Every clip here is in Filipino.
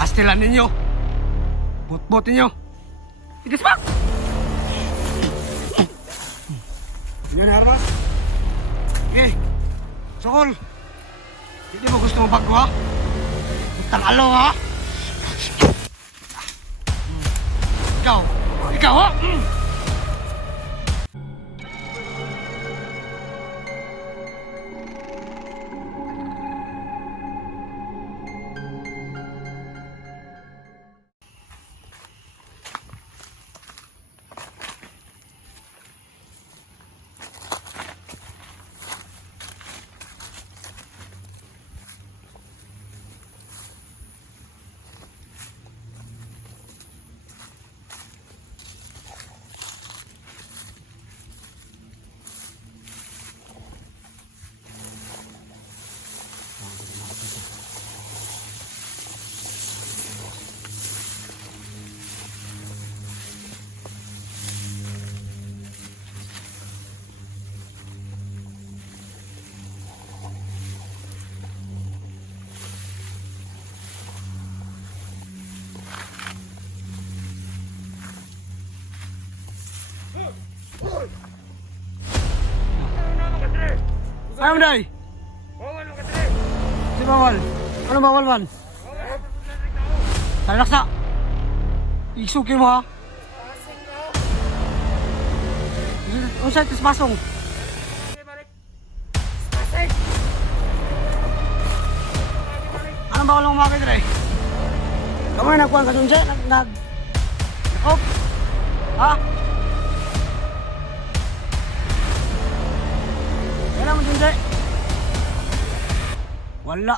Pastilan ninyo. Bot-bot ninyo. Itis pak! Yan na, armas. Okay. Sokol. Hindi mo gusto mong bago, ha? Utang alo, ha? Ikaw. Ikaw, ha? Ano mo, day? Bawal mo ka dali. Si bawal. Ano bawal man? Talaksa. Isuki mo, ha? Ano sa itis pasong? Anong bawal mo umakit, day? Kamay nagkuhan ka dun siya? Nag-off? Ha? Kailan mo dun siya? Wala.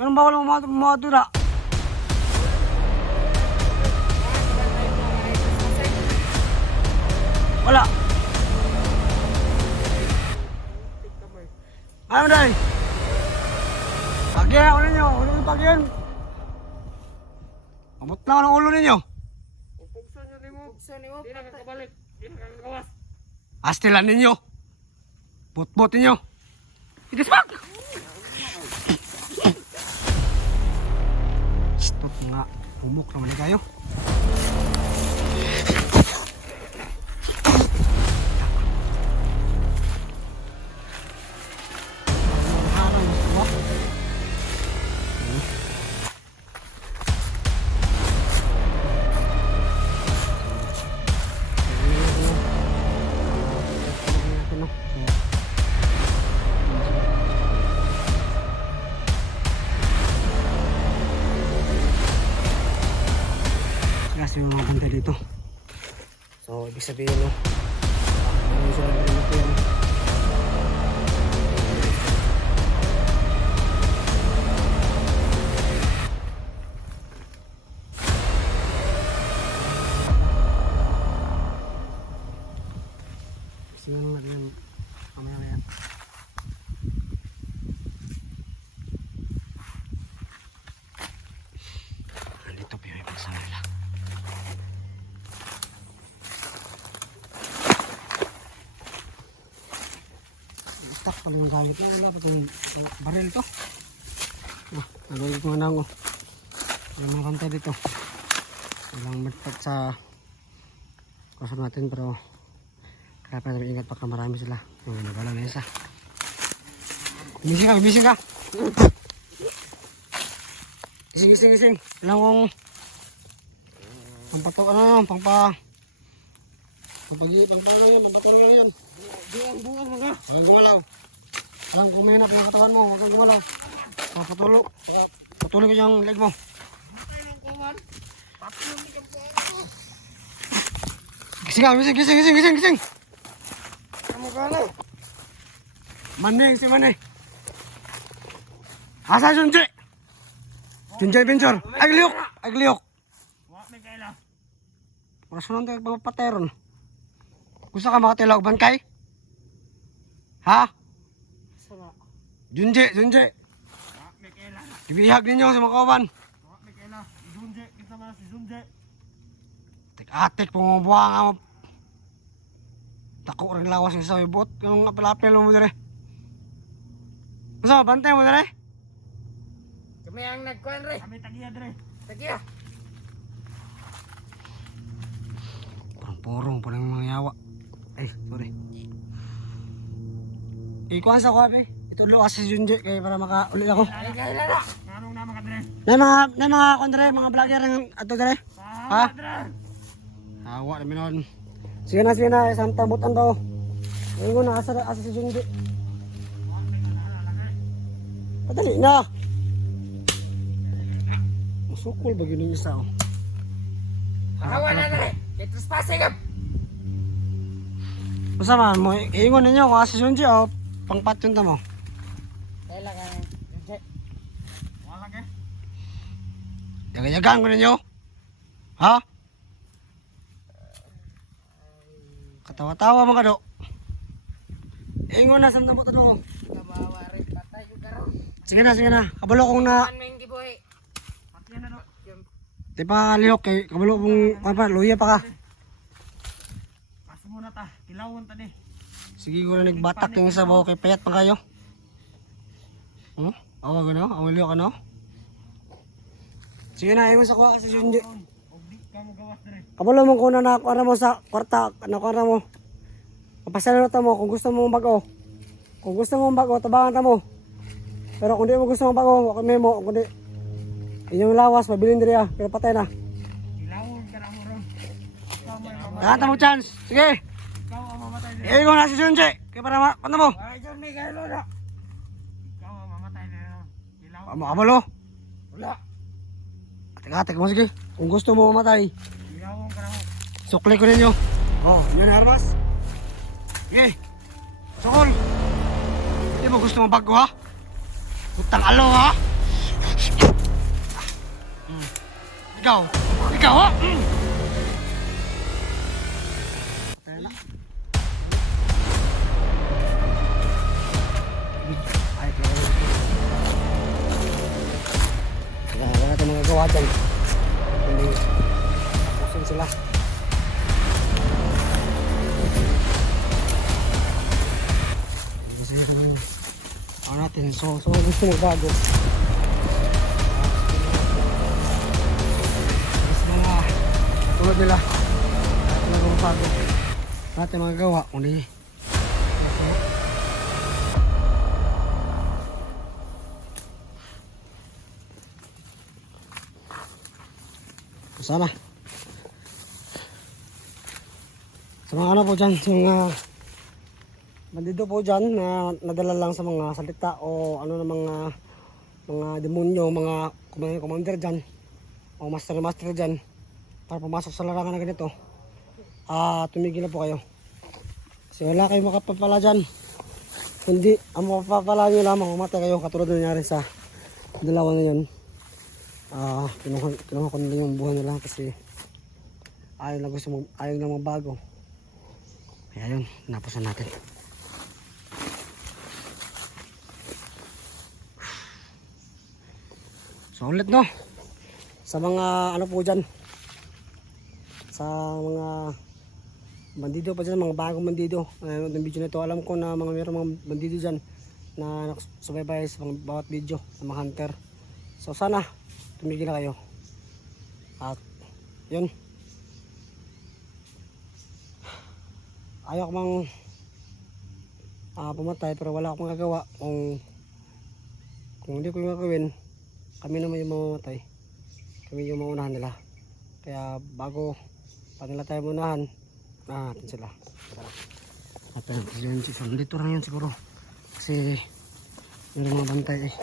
Anong bawal mo madura? Wala. Ano day? Pagyan ako ninyo. Ulo yung pagyan. Amot lang ako ng ulo ninyo. Puksan nyo ni mo. Di na kakabalik. Di na kakakawas. Astilan ninyo. Bot-bot ninyo. Itis pak! Stop nga. Humok naman kayo. Kasi yung mga bantay dito. So, ibig sabihin, no? Ano sila dito yan? Kasi ano natin yan? Kamaya-maya. Nandito pa yung ipagsama nila. Stock pa yung gamit niya. Wala pa itong baril to. Nagawin ko nga na ako. Yung mga kantay dito. Walang matpat sa kusap natin pero kaya pa natin ingat pagka marami sila. Nagwala na isa. Bimising ka, bimising ka! Gising. Alam kong pampato ano, pampano yan, pampato lang yan. Buang mga. Huwag gumalaw. Alam kung may anak ng katawan mo, huwag kang gumalaw. Patuloy ko yung leg mo. Gising ka, gising. Kamu galaw. Maning si Manay. Asa Junjay? Junjay Venture. Agliok. Wa may kaila. Masunan tayo papateron. Gusto ka makatilaw bangkay? Ha? Sama. Junjay. Wa may kaila. Ibihag ninyo sa mga kawan. Wa may kaila. Junje kita man si Junje. Atik pumubuha nga mo. Tako rin lawas ng sabibot. Anong apel-apel mo dire? Masa bantay mo dire? Kami ang nagkuhan re. Kami tagiya re. Tagiya. Purong pa ng mga yawa. Ay, sorry. Ikuha sa ko, abe. Ito lo kasi Junji kaya para maka-uli ako. Ay, kailan na? Anong naman ka, Dre? Na mga kondre, mga vlogger ng ato dre. Ha? Awa namin nun. Sige na, isang tabutan daw. Ngayon ko na, asa si Junji. Padali na. Masukol ba yun yung isa, oh. Awa na, Dre. Kaya trespassing ka. Basta man mo, iingon ninyo kung asa si Junji, oh. Pangpat yun tamo. Kailan ka, Junji? Wala ka. Yagan ko ninyo. Ha? Katawa-tawa mga do. Ingon na sa nabot mo. Kabawa rin, patay yung karoon. Sige na. Kabalo kong na. Ano yung gibuhay? Pati na do. Di pa lihok kay kabalo kong apa, luya pa ka. Paso muna ta, kilawon ta di. Sige ko na nagbatak yung isa ba kay payat pa kayo. Awa gano, awal lihok ano. Sige na, ingon sa ko kasi Junji. Kabalo mo ko na kuara mo sa kwarta, kuara mo. Papasalo ta mo kung gusto mo bago. Kung gusto mo bago, tabangan ta mo. Pero kung di mo gusto mo bago, ako memo, kung di inyong lawas, mabilin diri pero patay na. Kilawon ka na mo ron. Nakata mo chance. Sige. Ikaw ang mamatay din. Ingon na si Junji. Kaya para ano mo? Ay, John Miguel, wala. Ikaw ang mamatay din. Kilawon. Kabalo. Wala. Atik-atik mo sige. Kung gusto mo mamatay, Kilawon ka na mo. sukli ko ninyo. Oh, yun na armas. Sige. Sukol. Hindi mo gusto mo bago ha? Putang alo ha? Ikaw ha? Patay na. Ay, wala natin magagawa dyan. Hindi tapusin sila. Kasi ano natin, so gusto magbago. Mas mga tulad nila magbago natin magagawa kundi sana sa mga ano po dyan, sa mga bandido po dyan na nadala lang sa mga salita o ano na mga demonyo, mga commander dyan o master dyan para pumasok sa larangan na ganito, tumigil na po kayo kasi wala kayong makapapala dyan, kundi ang mapapala nyo lamang umatay kayo katulad na nangyari sa dalawa na yun. Kinuha ko nila yung buhay nila kasi ayaw lang magbago. Kaya yun, napusan natin. So ulit no, sa mga ano po dyan, sa mga bandido pa dyan, mga bagong bandido, yung video na ito, alam ko na mayroong mga bandido dyan na nakasubaybay sa mga bawat video ng mga hunter. So sana tumigil na kayo at yun, ayaw ko mang pumatay pero wala akong magagawa. Kung hindi ko yung gagawin, kami naman yung mamamatay, kami yung maunahan nila. Kaya bago pa nila tayo maunahan, natin sila. At yun, dito lang yun siguro kasi meron mga bantay eh.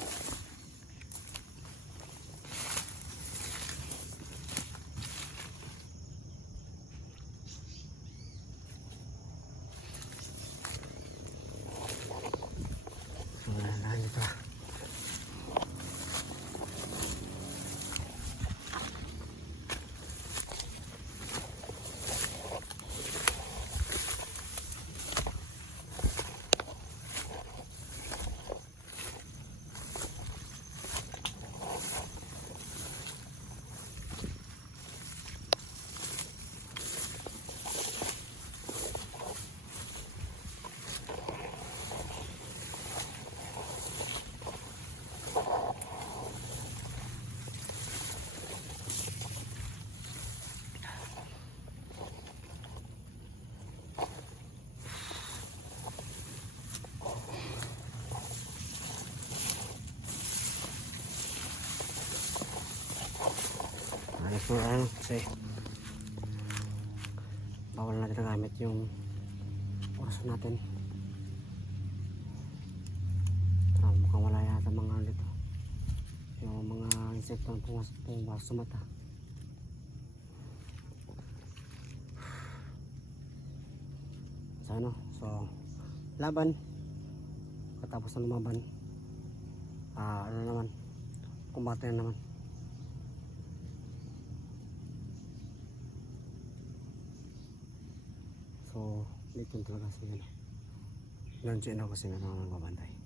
Alis mo ano kasi bawal natin nagamit yung oras natin. Mukhang wala yata mga ano dito, yung mga insekto na pumasok sa mata. So ano, so laban katapos na lumaban, ano naman, kumbate na naman. So dito talaga si ano, nandiyan ako kasi nga naman magbabantay.